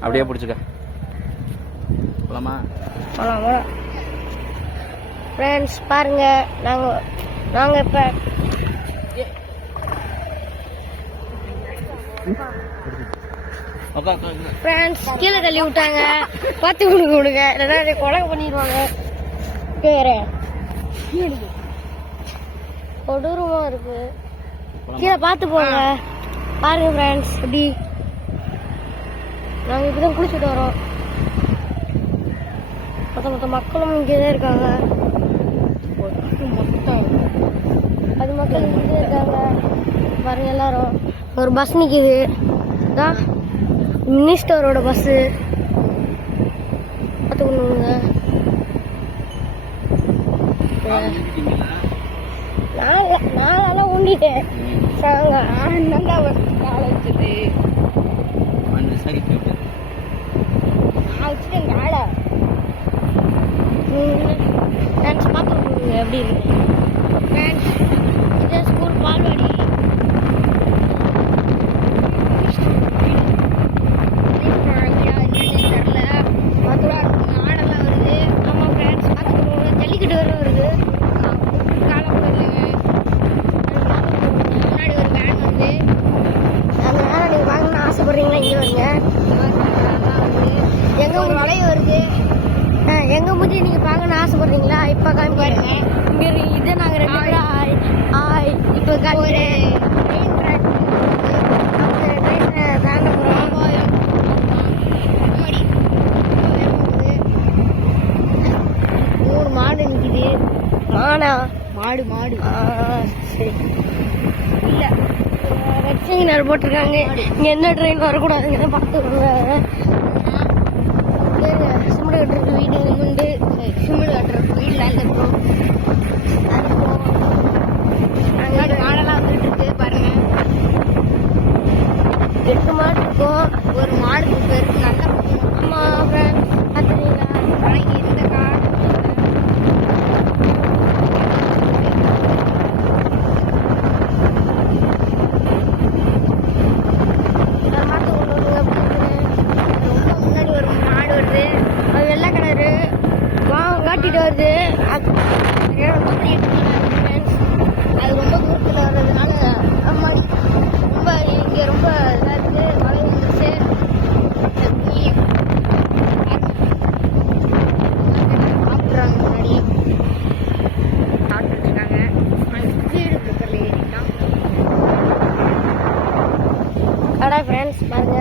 அப்படியே பிடிச்சிக்க. போலாமா? போலாம் போலாம். ஃப்ரெண்ட்ஸ் பாருங்க, நாங்கள் இப்போ ஃப்ரெண்ட்ஸ் கீழே தள்ளி விட்டாங்க. பார்த்து கொடுங்க இல்லைன்னா கொலை பண்ணிடுவாங்க. வேறு கொடூரமாக இருக்கு. கீழே பார்த்து போங்க. பாருங்க ஃப்ரெண்ட்ஸ், எப்படி நாங்கள் இப்படி தான் குளிச்சுட்டு வரோம். மொத்த மக்களும் இங்கே தான் இருக்காங்க. அது மக்கள் இங்கே இருக்காங்க பாருங்க. எல்லாரும் ஒரு பஸ் நிற்கிது. தான் மினிஸ்டரோட பஸ்ஸு. பார்த்துக்கணுங்க. நானெல்லாம் ஊண்டிட்டேன். பார்த்துக்கணுங்க எப்படி இருக்கு. இதே ஸ்கூல் பால்வாடி. எங்க மூஞ்சி நீங்க பார்க்கணும்னு ஆசைப்படுறீங்களா? இப்ப காமிப்பாருங்க. இங்க இதை நாங்க 2 பேரும் இப்ப காமிக்கிறேன். மூணு மாடு நிக்குது. மாடு சரி இல்ல ரெட் சிக்னல் போட்டிருக்காங்க. இங்க எந்த ட்ரெயின் வரக்கூடாதுங்க. பார்த்துக்கோங்க. சிமெண்ட் கட்டுறதுக்கு வீடு உண்டு. சிமெண்ட் கட்டுறதுக்கு வீடுலாம் இருக்கும். அங்கே மாடெல்லாம் வந்துட்டு இருக்கு பாருங்க. 8 மாடு இருக்கும். ஒரு மாடு பேருக்கு நல்லா ஆமாம் ஃப்ரெண்ட்ஸ் பார்த்துறீங்களா? வணங்கி இந்த காடு வருது. அது ரொம்ப தூரத்தில் வர்றதுனால ரொம்ப இங்கே ரொம்ப இதாக இருக்குது. மழை வந்துருச்சு. சாப்பிட்றாங்க. முன்னாடி சாப்பிட்டுருக்காங்க. வீடு இருக்கிறது கடை. ஃப்ரெண்ட்ஸ் பாருங்க.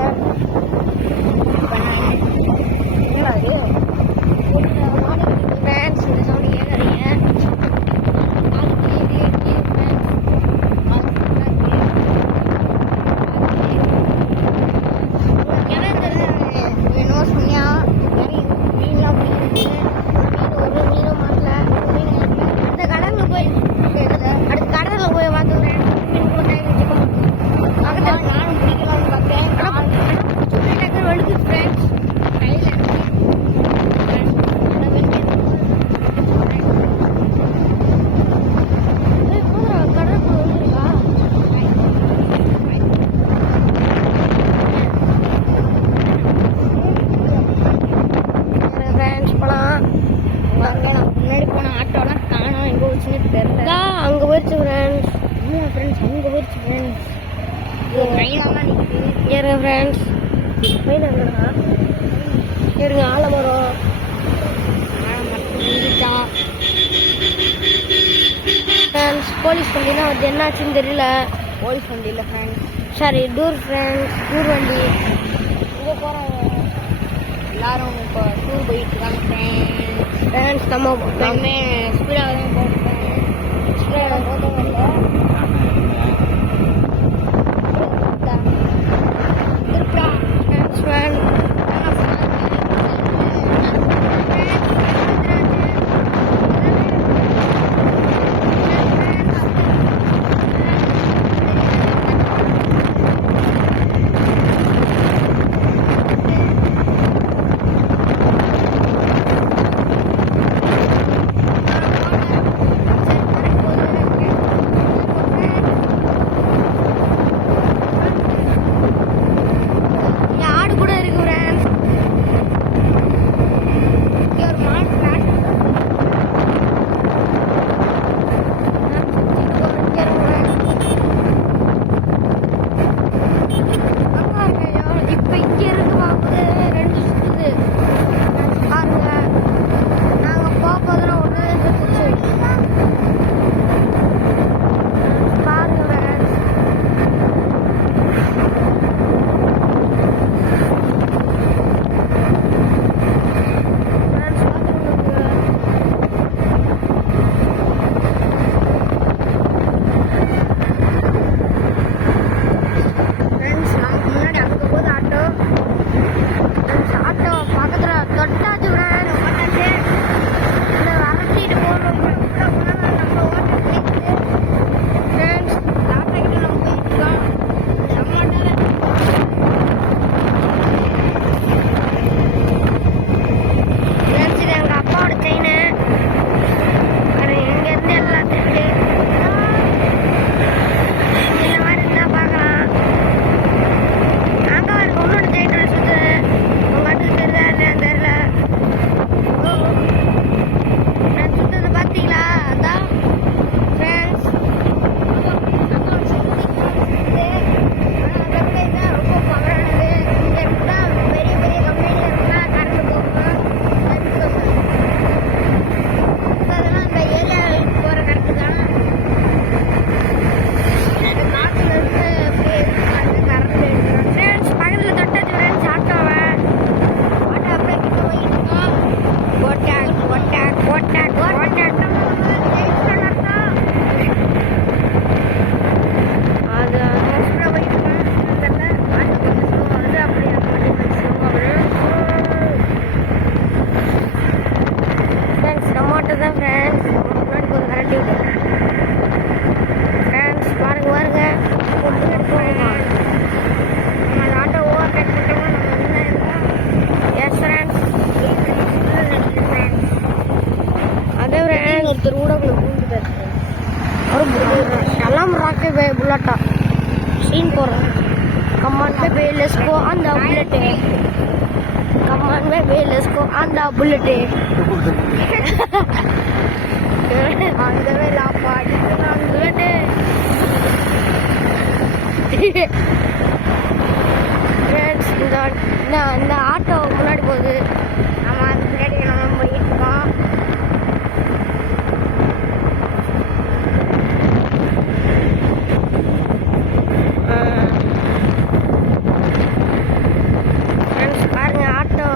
அங்கே போயிடுச்சு ஃப்ரெண்ட்ஸ். அங்கே போயிடுச்சு ஃப்ரெண்ட்ஸ். ஏறுங்க ஃப்ரெண்ட்ஸ். மெயின் எங்கடா ஏறுங்க. ஆலமரம் ஃப்ரெண்ட்ஸ். போலீஸ் வண்டினா அது என்னாச்சுன்னு தெரியல. போலீஸ் வண்டி இல்லை friends, sorry tour friends. Tour வண்டி இங்கே போகிறாங்க. எல்லாரும் இப்போ டூர் போயிட்டு இருக்காங்க ஃப்ரெண்ட்ஸ். நம்ம எப்பவுமே ஸ்பீடாக தான் போகிறோம். ஸ்பீடாக போதும் இல்லை. திருப்பா friends friend bullet. Come on, baby, let's go on the bullet. On the way, la party on bullet. Friends, இந்த ஆட்டோ முன்னாடி போகுது. நம்ம அது முன்னாடி நம்ம போயிட்டு இருக்கோம். ஃப்ரெண்ட்ஸ் பாருங்க ஆட்டோ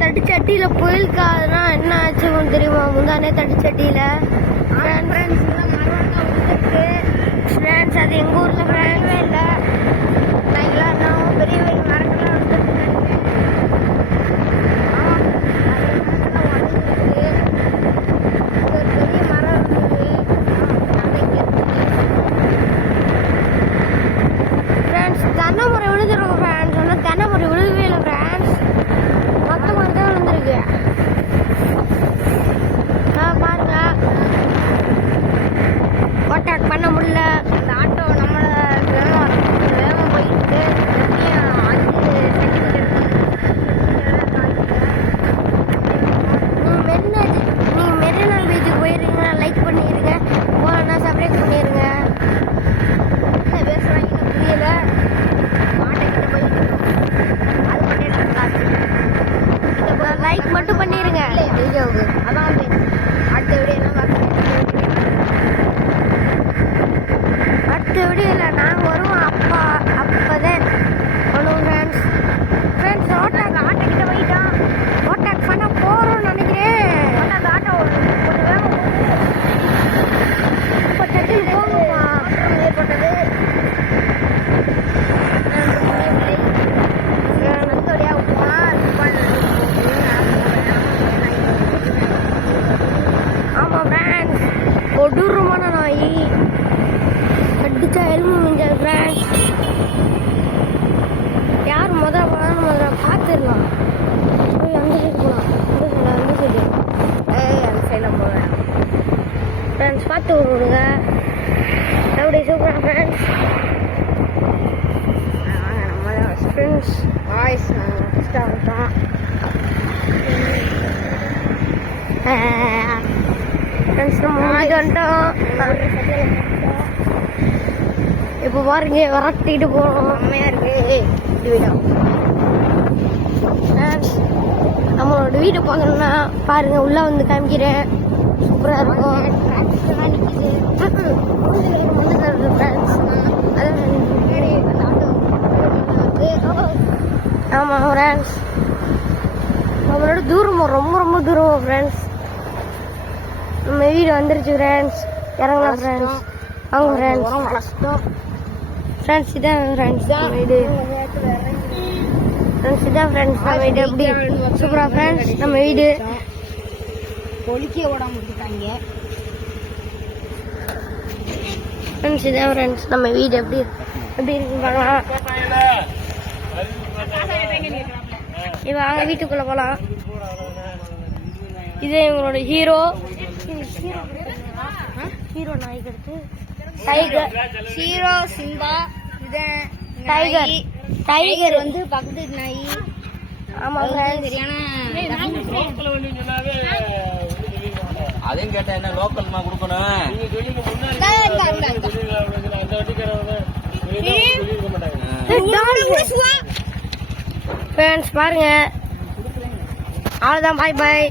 தடிச்சட்டியில் போயிருக்காதுன்னா என்ன ஆச்சுன்னு தெரியுமா? முந்தானே தடிச்சட்டியில் ஃப்ரெண்ட்ஸ் அது எங்கள் ஊரில் ஃப்ரெண்ட்ஸே இல்லை. நான் எல்லாரும் பெரிய பெரிய மரங்கள்லாம் வந்துருக்கு. பெரிய மரம் இருந்தது. ஃப்ரெண்ட்ஸ் தென்னை மரம் விழுந்துடும் ஃப்ரெண்ட்ஸ். ஆனால் தென்னை மரம் விழுகவே இல்லை ஃப்ரெண்ட்ஸ். மொத்த மரம் தான் விழுந்துருக்கு. பாருங்க ஓட்டாக் பண்ண முடியல. அந்த ஆட்டோ நம்மளை வேகமாக போயிட்டு நீங்கள் மெரினா பீச்சுக்கு போயிருக்கீங்கன்னா லைக் பண்ணிடுங்க. போகலன்னா சப்ஸ்கிரைப் பண்ணிடுங்க. என்ன பேசுகிறாங்க புரியல. ஆட்டோக்கிட்ட போயிட்டு அது பண்ணிட்டு லைக் மட்டும் பண்ணிடுங்க வீடியோவுக்கு. அதான் அடுத்த வீடியோ என்ன அடுத்த வீடியோவில் நாங்கள் வருவோம். அப்போதான் பண்ணுவோம் ஃப்ரெண்ட்ஸ். ஃப்ரெண்ட்ஸ் ஆட்டோக்கிட்ட போயிட்டோம். ஓட்டாக் பண்ண போகிறோம்னு நினைக்கிறேன். அந்த ஆட்டோ கொஞ்சம் வேகம் இப்போ டக்குன்னு போகணுமா ஏற்பட்டது. ஆமாம் ஃப்ரெண்ட்ஸ் கொடூரமான நாய் அடிச்சா எலும்பு மிஞ்சாது ஃப்ரெண்ட்ஸ். யார் முதல்ல பார்த்துடலாம். போய் அந்த சைடு போகலாம். அந்த சைடு அந்த சைடில் போகிறேன் ஃப்ரெண்ட்ஸ். பார்த்து விடுங்க எப்படி சூப்பராக ஃப்ரெண்ட்ஸ். நம்ம தான் ஃப்ரெண்ட்ஸ் வாய்ஸ் நாங்கள் ஃபஸ்ட்டாக வந்துட்டோம். ஃப்ரெண்ட்ஸ் நம்ம வந்துட்டோம். இப்போ பாருங்க விரட்டிட்டு போகணும். செம்மையாக இருக்குது வீடு. நம்மளோட வீடு பார்க்கணுன்னா பாருங்க உள்ளே வந்து காமிக்கிறேன். சூப்பராக இருக்கும். ஆமாம் ஃப்ரெண்ட்ஸ் நம்மளோட தூரம் ரொம்ப ரொம்ப தூரம் ஃப்ரெண்ட்ஸ். நம்ம வீடு வந்துருச்சு ஃப்ரெண்ட்ஸ். இறங்கலாம் ஃப்ரெண்ட்ஸ். வாங்க ஃப்ரெண்ட்ஸ். ஃப்ரெண்ட்ஸ் இதான் ஃப்ரெண்ட்ஸ் வீடு. ஃப்ரெண்ட்ஸ் இதான் ஃப்ரெண்ட்ஸ் நம்ம வீடு. எப்படி சூப்பராக ஃப்ரெண்ட்ஸ் நம்ம வீடு. பொலிக்க ஓடாம விட்டுட்டாங்க ஃப்ரெண்ட்ஸ். இதான் ஃப்ரெண்ட்ஸ் நம்ம வீடு. எப்படி இருக்கு பார்க்கலாம். இப்போ வாங்க வீட்டுக்குள்ளே போகலாம். இதே எங்களோட ஹீரோ நாய்க்கு அடுத்து டைகர். Hero Simba. டைகர் வந்து பக்கத்து நாய். ஆமாம் சரியான அதையும் கேட்டா என்ன லோக்கல்மா கொடுக்கணும். ஃப்ரெண்ட்ஸ் பாருங்க அவ்வளோதான். பாய் பாய்.